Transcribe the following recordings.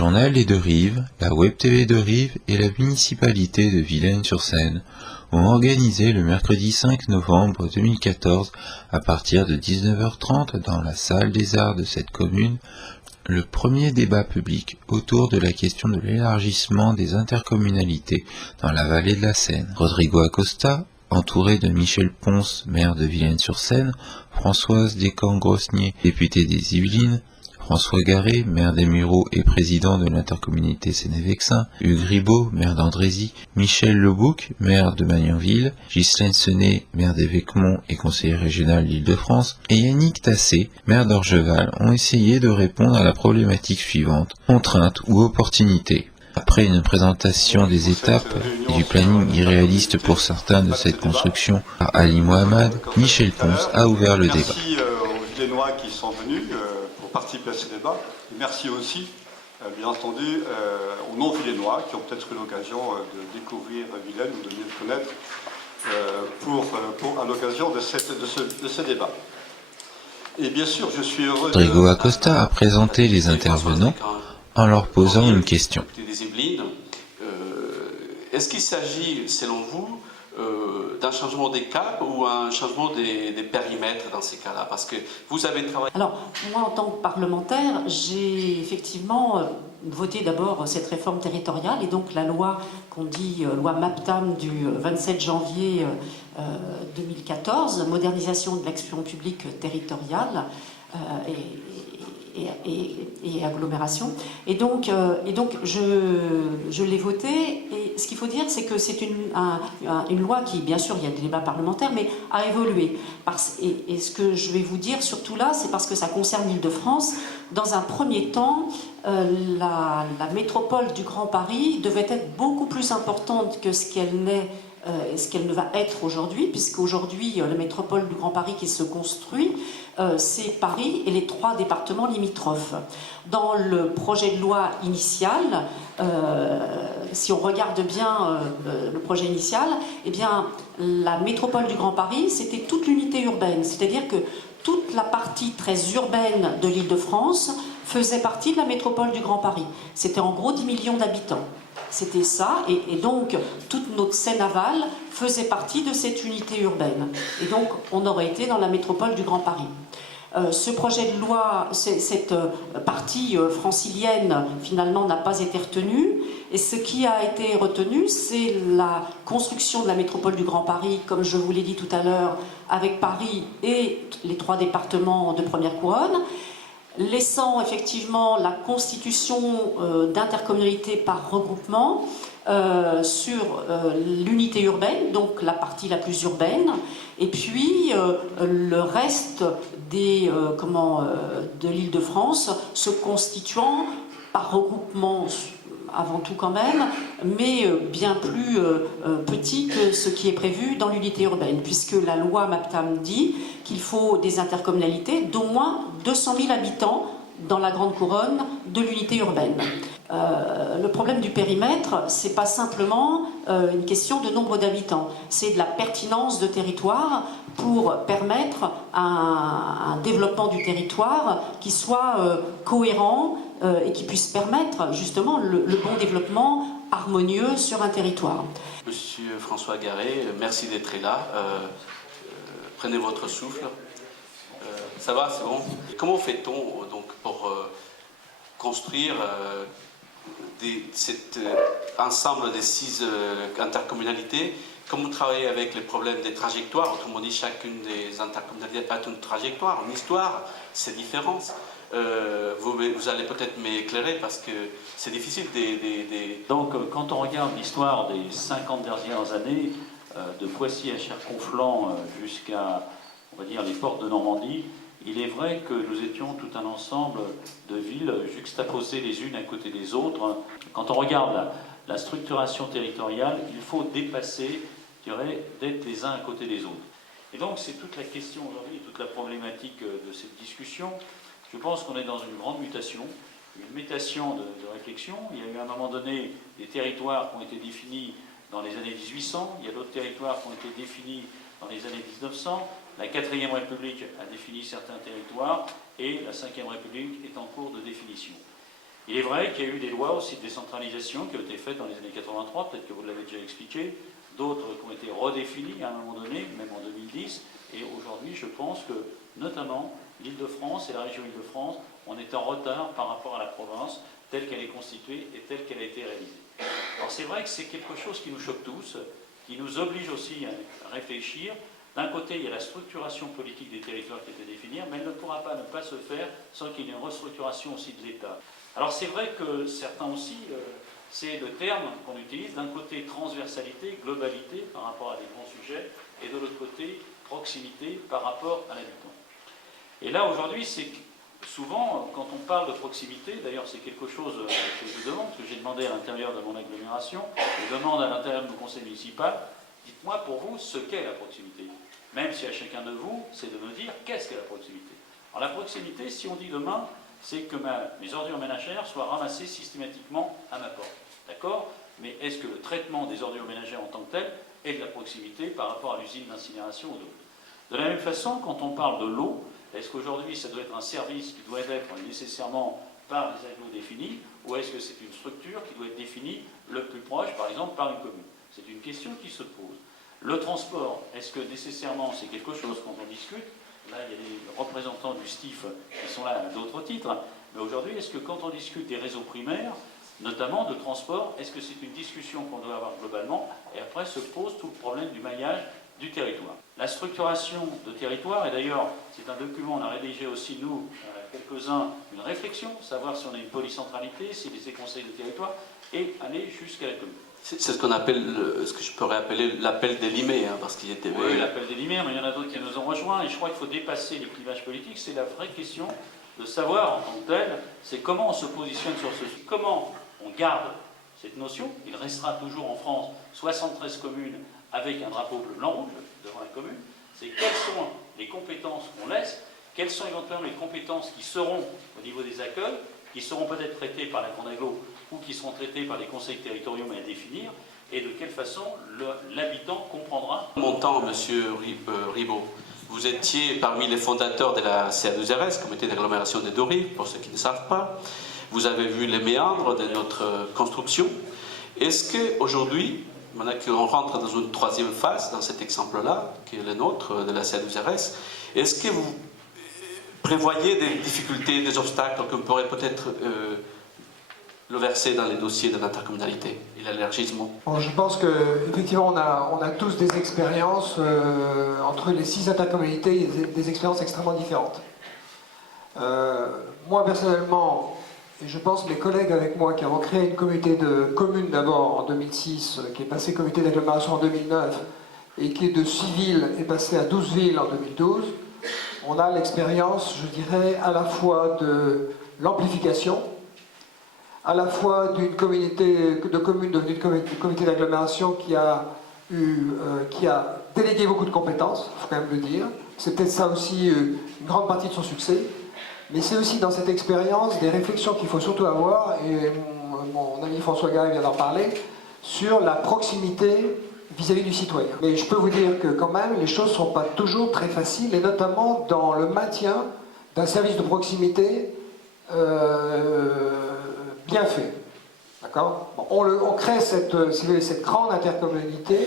journal Les Deux-Rives, la Web TV de Rives et la municipalité de Villennes-sur-Seine ont organisé le mercredi 5 novembre 2014 à partir de 19h30 dans la salle des arts de cette commune le premier débat public autour de la question de l'élargissement des intercommunalités dans la vallée de la Seine. Rodrigo Acosta, entouré de Michel Ponce, maire de Villennes-sur-Seine, Françoise Descamps-Grosnier, députée des Yvelines, François Garé, maire des Mureaux et président de l'intercommunalité Sénévexin, Hugues Ribaud, maire d'Andrézy, Michel Lebouc, maire de Magnanville, Ghislaine Senet, maire d'Évêquemont et conseiller régional d'Île-de-France, et Yannick Tassé, maire d'Orgeval, ont essayé de répondre à la problématique suivante, contrainte ou opportunité. Après une présentation des étapes et du planning irréaliste pour certains de cette construction par Ali Mohamed, Michel Ponce a ouvert le débat. Merci aux Villennois qui sont venus pour participer à ce débat. Et merci aussi, bien entendu, aux non-Villennois qui ont peut-être eu l'occasion de découvrir Villaine ou de mieux le connaître à l'occasion de ce débat. Et bien sûr, je suis heureux Rodrigo Acosta a présenté les intervenants en leur posant une question. Est-ce qu'il s'agit, selon vous, d'un changement des caps ou un changement des périmètres dans ces cas-là? Parce que vous avez travaillé... Alors, moi, en tant que parlementaire, j'ai effectivement voté d'abord cette réforme territoriale et donc la loi qu'on dit loi MAPTAM du 27 janvier 2014, modernisation de l'action publique territoriale et agglomération. Et donc je l'ai voté. Et ce qu'il faut dire, c'est que c'est une loi qui, bien sûr, il y a des débats parlementaires, mais a évolué. Et ce que je vais vous dire surtout là, c'est parce que ça concerne l'Île-de-France. Dans un premier temps, la métropole du Grand Paris devait être beaucoup plus importante que ce qu'elle ne va être aujourd'hui, puisqu'aujourd'hui, la métropole du Grand Paris qui se construit, c'est Paris et les 3 départements limitrophes. Dans le projet de loi initial, si on regarde bien le projet initial, eh bien, la métropole du Grand Paris, c'était toute l'unité urbaine, c'est-à-dire que toute la partie très urbaine de l'Île-de-France faisait partie de la métropole du Grand Paris. C'était en gros 10 millions d'habitants. C'était ça, et donc toute notre Seine aval faisait partie de cette unité urbaine. Et donc on aurait été dans la métropole du Grand Paris. Ce projet de loi, cette partie francilienne, finalement, n'a pas été retenue. Et ce qui a été retenu, c'est la construction de la métropole du Grand Paris, comme je vous l'ai dit tout à l'heure, avec Paris et les 3 départements de première couronne, laissant effectivement la constitution d'intercommunalités par regroupement sur l'unité urbaine, donc la partie la plus urbaine, et puis le reste de l'Île-de-France se constituant par regroupement avant tout quand même, mais bien plus petit que ce qui est prévu dans l'unité urbaine, puisque la loi MAPTAM dit qu'il faut des intercommunalités d'au moins 200 000 habitants dans la grande couronne de l'unité urbaine. Le problème du périmètre, c'est pas simplement une question de nombre d'habitants, c'est de la pertinence de territoire pour permettre un développement du territoire qui soit cohérent et qui puisse permettre justement le bon développement harmonieux sur un territoire. Monsieur François Garé, merci d'être là. Prenez votre souffle. Ça va, c'est bon? Comment fait-on donc pour construire cet ensemble des 6 intercommunalités? Comme vous travaillez avec les problèmes des trajectoires, autrement dit, chacune des intercommunalités a une trajectoire, une histoire, c'est différent. Vous allez peut-être m'éclairer parce que c'est difficile Donc, quand on regarde l'histoire des 50 dernières années, de Poissy à Cher-Conflans jusqu'à, on va dire, les portes de Normandie, il est vrai que nous étions tout un ensemble de villes juxtaposées les unes à côté des autres. Quand on regarde la structuration territoriale, il faut dépasser, je dirais, d'être les uns à côté des autres. Et donc c'est toute la question aujourd'hui, toute la problématique de cette discussion. Je pense qu'on est dans une grande mutation, une mutation de réflexion. Il y a eu à un moment donné des territoires qui ont été définis dans les années 1800, il y a d'autres territoires qui ont été définis dans les années 1900. La 4e République a défini certains territoires et la 5e République est en cours de définition. Il est vrai qu'il y a eu des lois aussi de décentralisation qui ont été faites dans les années 83, peut-être que vous l'avez déjà expliqué, d'autres qui ont été redéfinies à un moment donné, même en 2010, et aujourd'hui je pense que notamment l'Île-de-France et la région Île-de-France, on est en retard par rapport à la province telle qu'elle est constituée et telle qu'elle a été réalisée. Alors c'est vrai que c'est quelque chose qui nous choque tous, qui nous oblige aussi à réfléchir. D'un côté, il y a la structuration politique des territoires qui est à définir, mais elle ne pourra pas ne pas se faire sans qu'il y ait une restructuration aussi de l'État. Alors c'est vrai que certains aussi, c'est le terme qu'on utilise, d'un côté transversalité, globalité par rapport à des grands sujets, et de l'autre côté proximité par rapport à l'habitant. Et là aujourd'hui, c'est souvent, quand on parle de proximité, d'ailleurs c'est quelque chose que je demande, que j'ai demandé à l'intérieur de mon agglomération, je demande à l'intérieur de mon conseil municipal, dites-moi pour vous ce qu'est la proximité. Même si à chacun de vous, c'est de me dire qu'est-ce qu'est la proximité. Alors la proximité, si on dit demain, c'est que mes ordures ménagères soient ramassées systématiquement à ma porte. D'accord? Mais est-ce que le traitement des ordures ménagères en tant que tel est de la proximité par rapport à l'usine d'incinération ou d'autres? De la même façon, quand on parle de l'eau, est-ce qu'aujourd'hui ça doit être un service qui doit être nécessairement par les agglos définis, ou est-ce que c'est une structure qui doit être définie le plus proche, par exemple, par une commune? C'est une question qui se pose. Le transport, est-ce que nécessairement c'est quelque chose quand on discute? Là, il y a des représentants du STIF qui sont là à d'autres titres, mais aujourd'hui, est-ce que quand on discute des réseaux primaires, notamment de transport, est-ce que c'est une discussion qu'on doit avoir globalement? Et après se pose tout le problème du maillage du territoire. La structuration de territoire, et d'ailleurs, c'est un document, on a rédigé aussi, nous, quelques-uns, une réflexion, savoir si on a une polycentralité, si les conseils de territoire, et aller jusqu'à la commune. C'est ce qu'on appelle, ce que je pourrais appeler l'appel des limets, hein, parce qu'il était... Oui, l'appel des limets, mais il y en a d'autres qui nous ont rejoints, et je crois qu'il faut dépasser les clivages politiques, c'est la vraie question de savoir en tant que tel, c'est comment on se positionne sur ceci, comment on garde cette notion, il restera toujours en France 73 communes avec un drapeau bleu, blanc, rouge devant la commune, c'est quelles sont les compétences qu'on laisse, quelles sont éventuellement les compétences qui seront au niveau des accueils, qui seront peut-être traitées par la grande agglo ou qui seront traitées par les conseils territoriaux mais à définir, et de quelle façon l'habitant comprendra. Montant, monsieur Ribaud, vous étiez parmi les fondateurs de la CA2RS, Comité d'agglomération des Deux-Rives, pour ceux qui ne savent pas. Vous avez vu les méandres de notre construction. Est-ce qu'aujourd'hui, maintenant qu'on rentre dans une troisième phase, dans cet exemple-là, qui est le nôtre, de la CA2RS, est-ce que vous prévoyez des difficultés, des obstacles qu'on pourrait peut-être le verser dans les dossiers de l'intercommunalité et l'élargissement? Bon, je pense qu'effectivement, on a tous des expériences entre les 6 intercommunalités, des expériences extrêmement différentes. Moi, personnellement, et je pense que les collègues avec moi qui avons créé une communauté de communes d'abord en 2006, qui est passée communauté d'agglomération en 2009, et qui est de 6 villes est passée à 12 villes en 2012, on a l'expérience, je dirais, à la fois de l'amplification, à la fois d'une communauté de communes devenue une communauté d'agglomération qui a délégué beaucoup de compétences, il faut quand même le dire. C'est peut-être ça aussi une grande partie de son succès. Mais c'est aussi dans cette expérience des réflexions qu'il faut surtout avoir, et mon ami François Gall vient d'en parler, sur la proximité vis-à-vis du citoyen. Mais je peux vous dire que quand même, les choses ne sont pas toujours très faciles, et notamment dans le maintien d'un service de proximité bien fait. D'accord ? Bon, on crée cette grande intercommunalité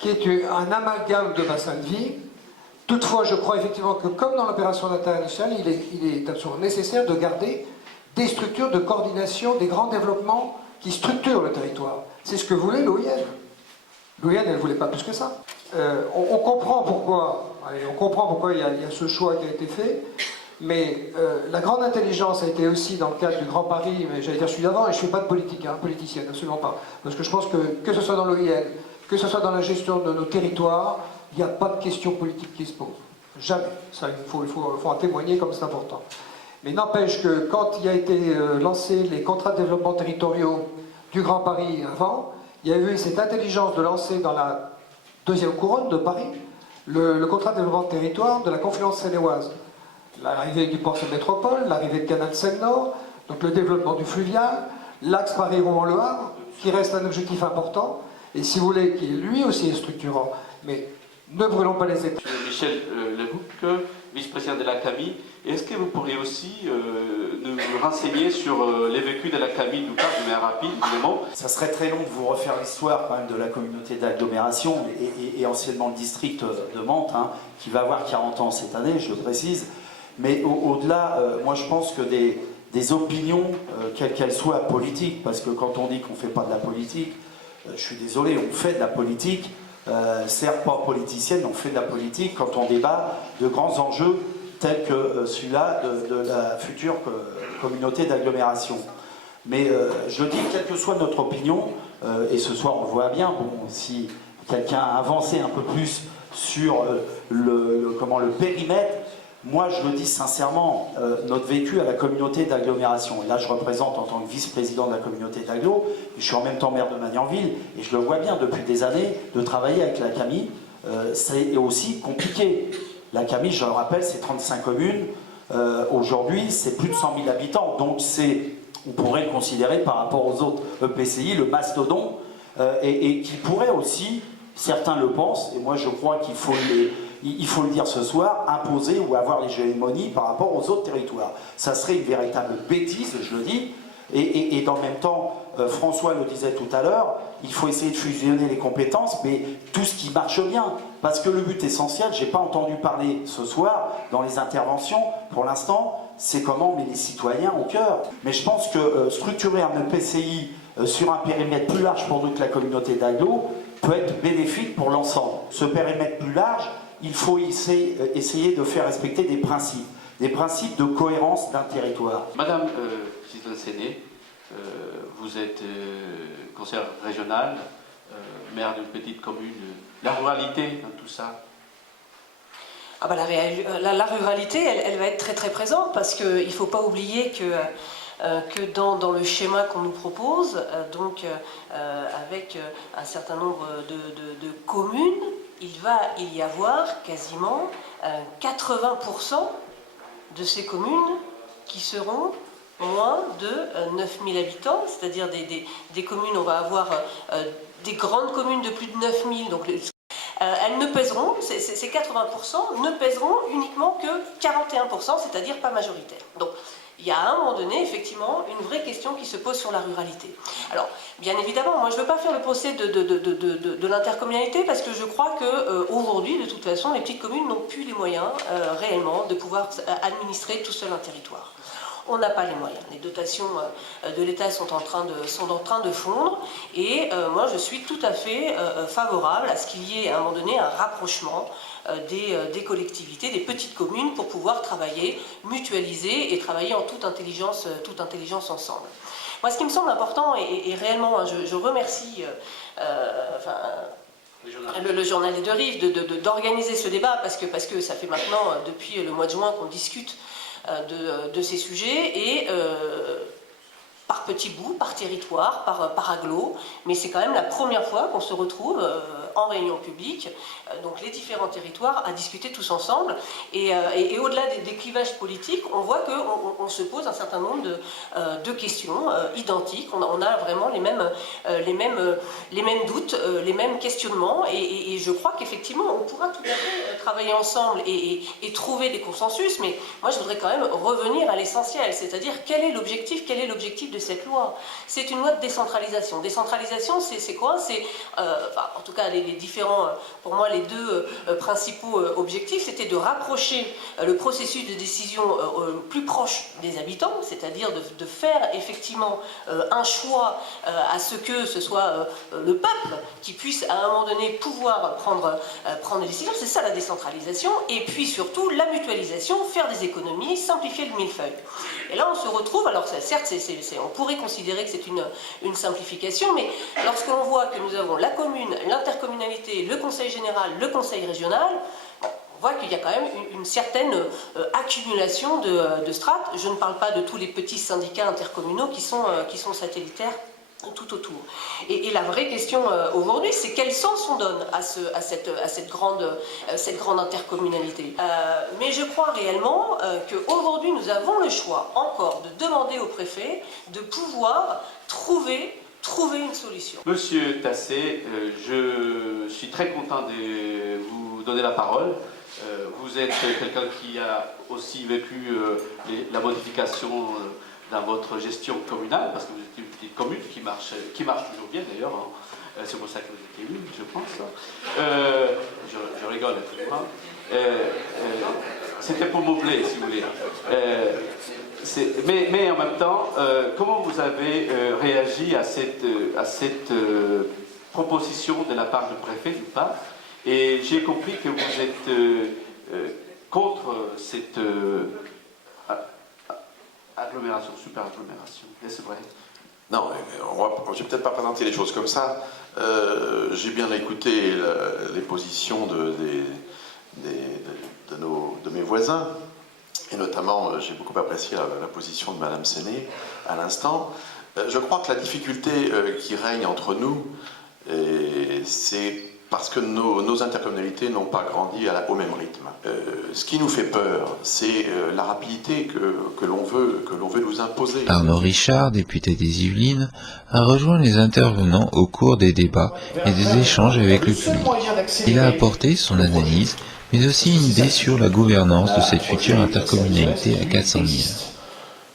qui est un amalgame de bassins de vie. Toutefois, je crois effectivement que comme dans l'opération d'intérêt national, il est absolument nécessaire de garder des structures de coordination des grands développements qui structurent le territoire. C'est ce que voulait l'OIN. L'OIN, elle ne voulait pas plus que ça. On comprend pourquoi il y a ce choix qui a été fait, mais la grande intelligence a été aussi dans le cadre du Grand Paris, mais j'allais dire celui d'avant, et je ne fais pas de politique, politicienne, absolument pas. Parce que je pense que ce soit dans l'OIN, que ce soit dans la gestion de nos territoires, il n'y a pas de question politique qui se pose. Jamais. Ça, il faut en témoigner comme c'est important. Mais n'empêche que quand il a été lancé les contrats de développement territoriaux du Grand Paris avant, il y a eu cette intelligence de lancer dans la deuxième couronne de Paris le contrat de développement de territoire de la Confluence seine-et-oise. L'arrivée du port Seine-Métropole, l'arrivée de Canal Seine-Nord, donc le développement du fluvial, l'axe Paris-Rouen-Le Havre, qui reste un objectif important, et si vous voulez, qui lui aussi est structurant. Mais ne brûlons pas les étapes. Michel Lebouc, vice-président de la CAMI. Est-ce que vous pourriez aussi nous renseigner sur les vécus de la CAMI du parc de manière rapide, évidemment? Ça serait très long de vous refaire l'histoire quand même de la communauté d'agglomération et anciennement le district de Mantes, hein, qui va avoir 40 ans cette année, je le précise. Mais au-delà, moi je pense que des opinions, quelles qu'elles soient politiques, parce que quand on dit qu'on ne fait pas de la politique, je suis désolé, on fait de la politique, certes pas politicienne, mais on fait de la politique quand on débat de grands enjeux tels que celui-là de la future communauté d'agglomération. Mais je dis, quelle que soit notre opinion, et ce soir on le voit bien, bon, si quelqu'un a avancé un peu plus sur le périmètre, moi je le dis sincèrement, notre vécu à la communauté d'agglomération, et là je représente en tant que vice-président de la communauté d'agglo, je suis en même temps maire de Magnanville, et je le vois bien depuis des années, de travailler avec la CAMI, c'est aussi compliqué. La CAMI, je le rappelle, c'est 35 communes, aujourd'hui c'est plus de 100 000 habitants, donc on pourrait le considérer par rapport aux autres EPCI, le mastodon, et qui pourrait aussi, certains le pensent, et moi je crois qu'il faut le dire ce soir, imposer ou avoir l'hégémonie par rapport aux autres territoires. Ça serait une véritable bêtise, je le dis, et dans le même temps, François le disait tout à l'heure, il faut essayer de fusionner les compétences, mais tout ce qui marche bien, parce que le but essentiel, je n'ai pas entendu parler ce soir dans les interventions, pour l'instant, c'est comment on met les citoyens au cœur. Mais je pense que structurer un EPCI sur un périmètre plus large pour nous que la communauté d'agglo peut être bénéfique pour l'ensemble. Ce périmètre plus large, il faut essayer de faire respecter des principes de cohérence d'un territoire. Madame Ghislaine Séné, vous êtes conseillère régionale, maire d'une petite commune. La ruralité dans tout ça? Ah bah la ruralité, elle va être très très présente, parce qu'il ne faut pas oublier que dans le schéma qu'on nous propose, avec un certain nombre de communes, il va y avoir quasiment 80% de ces communes qui seront moins de 9000 habitants, c'est-à-dire des communes, on va avoir des grandes communes de plus de 9000, donc elles ne pèseront, ces 80% ne pèseront uniquement que 41%, c'est-à-dire pas majoritaire. Donc il y a à un moment donné, effectivement, une vraie question qui se pose sur la ruralité. Alors, bien évidemment, moi je ne veux pas faire le procès de l'intercommunalité, parce que je crois qu'aujourd'hui, de toute façon, les petites communes n'ont plus les moyens réellement de pouvoir administrer tout seul un territoire. On n'a pas les moyens. Les dotations de l'État sont en train de fondre, et moi je suis tout à fait favorable à ce qu'il y ait à un moment donné un rapprochement des collectivités, des petites communes, pour pouvoir travailler, mutualiser et travailler en toute intelligence ensemble. Moi, ce qui me semble important, et réellement, je remercie le journal de Rive d'organiser ce débat, parce que ça fait maintenant, depuis le mois de juin, qu'on discute de ces sujets, et par petits bouts, par territoire, par agglo, mais c'est quand même la première fois qu'on se retrouve en réunion publique, donc les différents territoires, à discuter tous ensemble, et au-delà des clivages politiques, on voit qu'on se pose un certain nombre de questions identiques. On a vraiment les mêmes doutes, les mêmes questionnements, et je crois qu'effectivement on pourra tout à fait travailler ensemble et trouver des consensus, mais moi je voudrais quand même revenir à l'essentiel, c'est-à-dire quel est l'objectif de cette loi. C'est une loi de décentralisation. Décentralisation, c'est quoi? C'est, en tout cas, les différents, pour moi, les deux principaux objectifs, c'était de rapprocher le processus de décision plus proche des habitants, c'est-à-dire de faire effectivement un choix à ce que ce soit le peuple qui puisse à un moment donné pouvoir prendre des décisions. C'est ça la décentralisation. Et puis surtout la mutualisation, faire des économies, simplifier le millefeuille. Et là on se retrouve, alors certes on pourrait considérer que c'est une simplification, mais lorsque l'on voit que nous avons la commune, l'intercommunalité, le conseil général, le conseil régional, on voit qu'il y a quand même une certaine accumulation de strates. Je ne parle pas de tous les petits syndicats intercommunaux qui sont satellitaires tout autour. Et la vraie question aujourd'hui, c'est quel sens on donne à cette grande intercommunalité. Mais je crois réellement qu'aujourd'hui, nous avons le choix encore de demander au préfet de pouvoir trouver une solution. Monsieur Tassé, je suis très content de vous donner la parole Vous êtes quelqu'un qui a aussi vécu la modification dans votre gestion communale, parce que vous êtes une petite commune qui marche toujours bien d'ailleurs. Hein. C'est pour ça que vous êtes élu, je pense. Je rigole toujours. C'était pour meubler, si vous voulez. Mais en même temps, comment vous avez réagi à cette proposition de la part du préfet, d'une part, et j'ai compris que vous êtes contre cette agglomération, super agglomération. Est-ce vrai? Non, je ne vais peut-être pas présenter les choses comme ça. J'ai bien écouté les positions de mes voisins, et notamment j'ai beaucoup apprécié la position de Madame Séné à l'instant. Je crois que la difficulté qui règne entre nous, c'est parce que nos intercommunalités n'ont pas grandi au même rythme. Ce qui nous fait peur, c'est la rapidité que l'on veut nous imposer. Arnaud Richard, député des Yvelines, a rejoint les intervenants au cours des débats et des échanges avec le public. Il a apporté son analyse, mais aussi une idée sur la gouvernance de cette future intercommunalité à 400 000.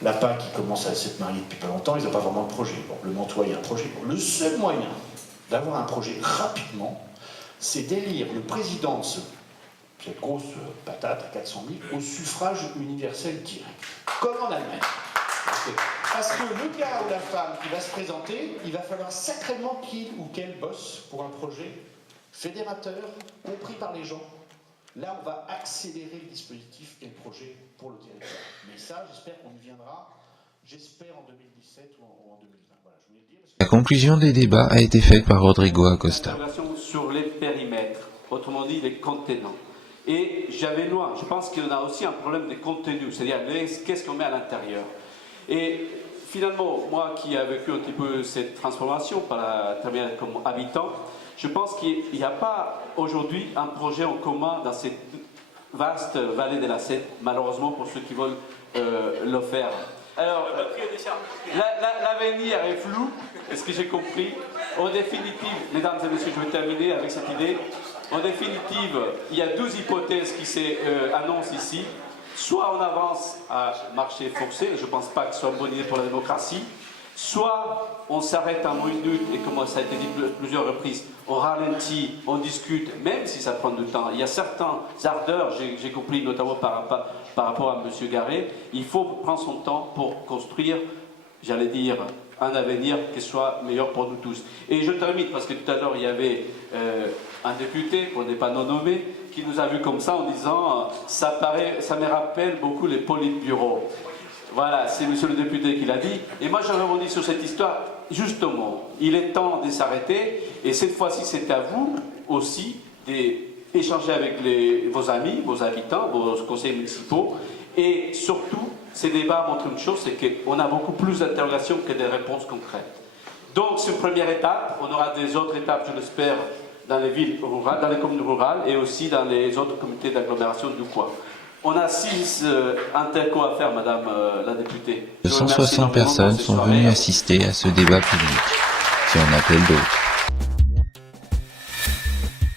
La PAC qui commence à s'être mariée depuis pas longtemps, ils n'ont pas vraiment de projet. Bon, le Mantois, il y a un projet. Bon, le seul moyen d'avoir un projet rapidement, c'est d'élire le président de cette grosse patate à 400 000 au suffrage universel direct, comme en Allemagne. Parce que le gars ou la femme qui va se présenter, il va falloir sacrément qu'il ou qu'elle bosse pour un projet fédérateur, compris par les gens. Là, on va accélérer le dispositif et le projet pour le territoire. Mais ça, j'espère qu'on y viendra, j'espère en 2017 ou en 2020. Voilà, je voulais le dire. La conclusion des débats a été faite par Rodrigo Acosta. Sur les périmètres, autrement dit les contenants. Et j'avais loin, je pense qu'il y a aussi un problème de contenu, c'est-à-dire qu'est-ce qu'on met à l'intérieur. Et finalement, moi qui ai vécu un petit peu cette transformation par la terminale comme habitant, je pense qu'il n'y a pas aujourd'hui un projet en commun dans cette vaste vallée de la Seine, malheureusement pour ceux qui veulent le faire. Alors, l'avenir est flou, est-ce que j'ai compris? En définitive, mesdames et messieurs, je vais terminer avec cette idée. En définitive, il y a 12 hypothèses qui s'annoncent ici. Soit on avance à marché forcé, je ne pense pas que ce soit une bonne idée pour la démocratie, soit on s'arrête en minute et comme ça a été dit plusieurs reprises, on ralentit, on discute, même si ça prend du temps. Il y a certains ardeurs, j'ai compris notamment par rapport à M. Garret, il faut prendre son temps pour construire, j'allais dire, un avenir qui soit meilleur pour nous tous. Et je termine parce que tout à l'heure il y avait un député, qu'on n'est pas non nommé, qui nous a vu comme ça en disant ça me rappelle beaucoup les politbureaux. Voilà, c'est monsieur le député qui l'a dit. Et moi, je rebondis sur cette histoire. Justement, il est temps de s'arrêter. Et cette fois-ci, c'est à vous aussi d'échanger avec vos amis, vos habitants, vos conseillers municipaux. Et surtout, ces débats montrent une chose, c'est qu'on a beaucoup plus d'interrogations que des réponses concrètes. Donc, c'est une première étape. On aura des autres étapes, je l'espère, dans les villes rurales, dans les communes rurales et aussi dans les autres comités d'agglomération du coin. On a 6 interco à faire, madame la députée. 260 personnes sont venues assister à ce débat public, qui en appelle d'autres.